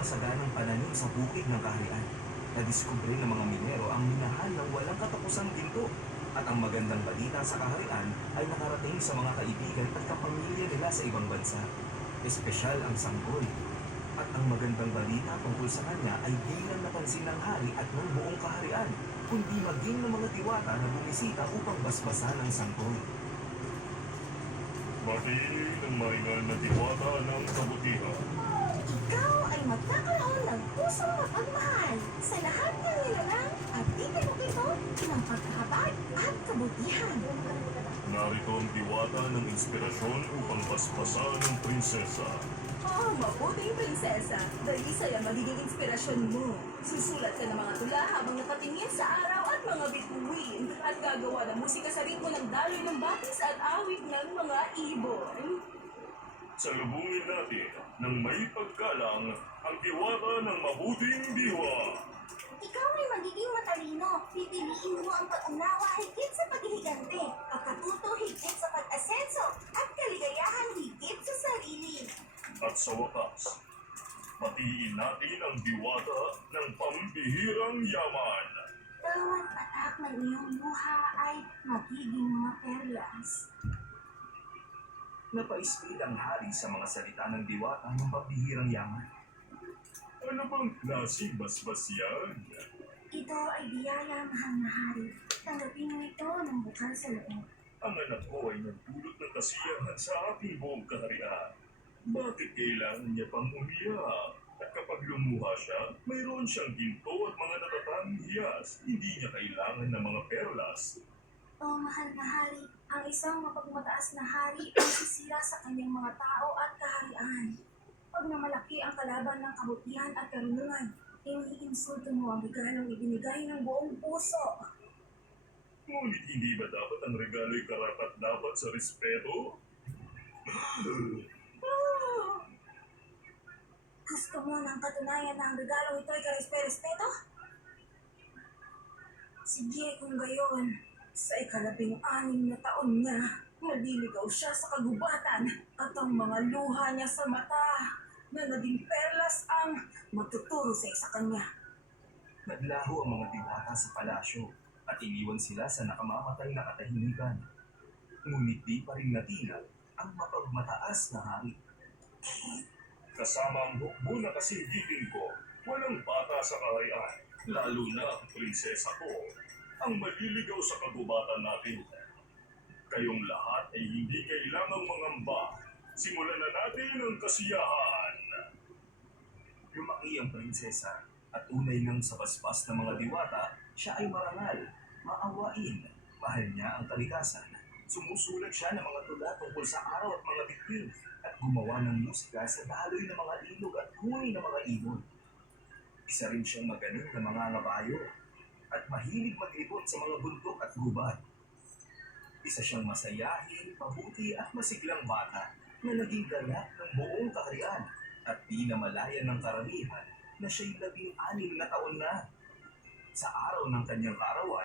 masaganang pananim sa bukid ng kaharian. Nadiskubre ng mga minero ang minahan ng walang katapusang ginto. At ang magandang balita sa kaharian ay nakarating sa mga kaibigan at kapamilya nila sa ibang bansa. Espesyal ang sanggol. At ang magandang balita tungkol sa kanya ay di lang napansin ng hari at ng buong kaharian, kundi maging ng mga diwata na bumisita upang basbasan ang sanggol. Matinig ng maringal na diwata ng kabutihan. Ikaw ay magkakaroon ng pusong mapagmahal sa lahat ng nilalang at titibok ito ng pagkahabag at kabutihan. Narito ang diwata ng inspirasyon upang basbasan ng prinsesa. Oh, mabuting prinsesa. Dalisay ang magiging inspirasyon mo. Susulat ka ng mga tula habang nakatingin sa araw at mga bituin. At gagawa ng musika sa ritmo ng daloy ng batis at awit ng mga ibon. Salubungin natin ng may paggalang ang diwata ng mabuting diwa. Ikaw ay magiging matalino. Pipiliin mo ang pag-unawa higit sa paghihigante, pagkatuto higit sa pag-asenso, at kaligayahan higit sa sarili. At sa wakas, matiin natin ang diwata ng pambihirang yaman. Bawat patak ng iyong luha ay magiging mga perlas. Napaispil ang hari sa mga salita ng diwata ng pambihirang yaman. Ano bang klaseng basbas yan? Ito ay biyaya, mahal na hari. Tanggapin mo ito ng bukal sa loob. Ang anak ko ay nagdulot ng kasiyahan sa ating buong kaharian. Bakit kailangan niya pang umiyak? At kapag lumuha siya, mayroon siyang ginto at mga natatanging hiyas. Hindi niya kailangan ng mga perlas. O mahal na hari, ang isang mapagmataas na hari ay sisira sa kanyang mga tao at kaharian. Pag namalaki ang kalaban ng kabutihan at karunungan, iniinsulto mo ang regalong ibinigay ng buong puso. Ngunit hindi ba dapat ang regalo'y karapat-dapat sa respeto? Gusto mo ng katunayan na ang regalong ito ay karespeto? Sige, kung gayon, sa ika-16 na taon niya, maliligaw siya sa kagubatan at ang mga luha niya sa mata na naging perlas ang magtuturo sa kanya. Naglaho ang mga diwata sa palasyo at iniwan sila sa nakamamatay na katahimikan. Ngunit di pa rin natinag ang mapagmataas na hari. Kasama ang hukbo na kasinggigin ko, walang bata sa kaharian, lalo na ang prinsesa ko, ang maliligaw sa kagubatan natin. Kayong lahat ay hindi kailangang mangamba. Simulan na natin ang kasiyahan. Lumaki ang prinsesa at tunay ngang sa basbas ng mga diwata, siya ay marangal, maawain, mahal niya ang kalikasan. Sumusulat siya ng mga tula tungkol sa araw at mga bituin at gumawa ng musika sa daloy ng mga ilog at huni ng mga ibon. Isa rin siyang magaling na mga ngabayo at mahilig maglibot sa mga bundok at gubat. Isa siyang masayahin, mabuti at masiglang bata na naging ganap ng buong kaharian at di namalayan ng karamihan na siya'y 16 na taon na. Sa araw ng kanyang kaarawan,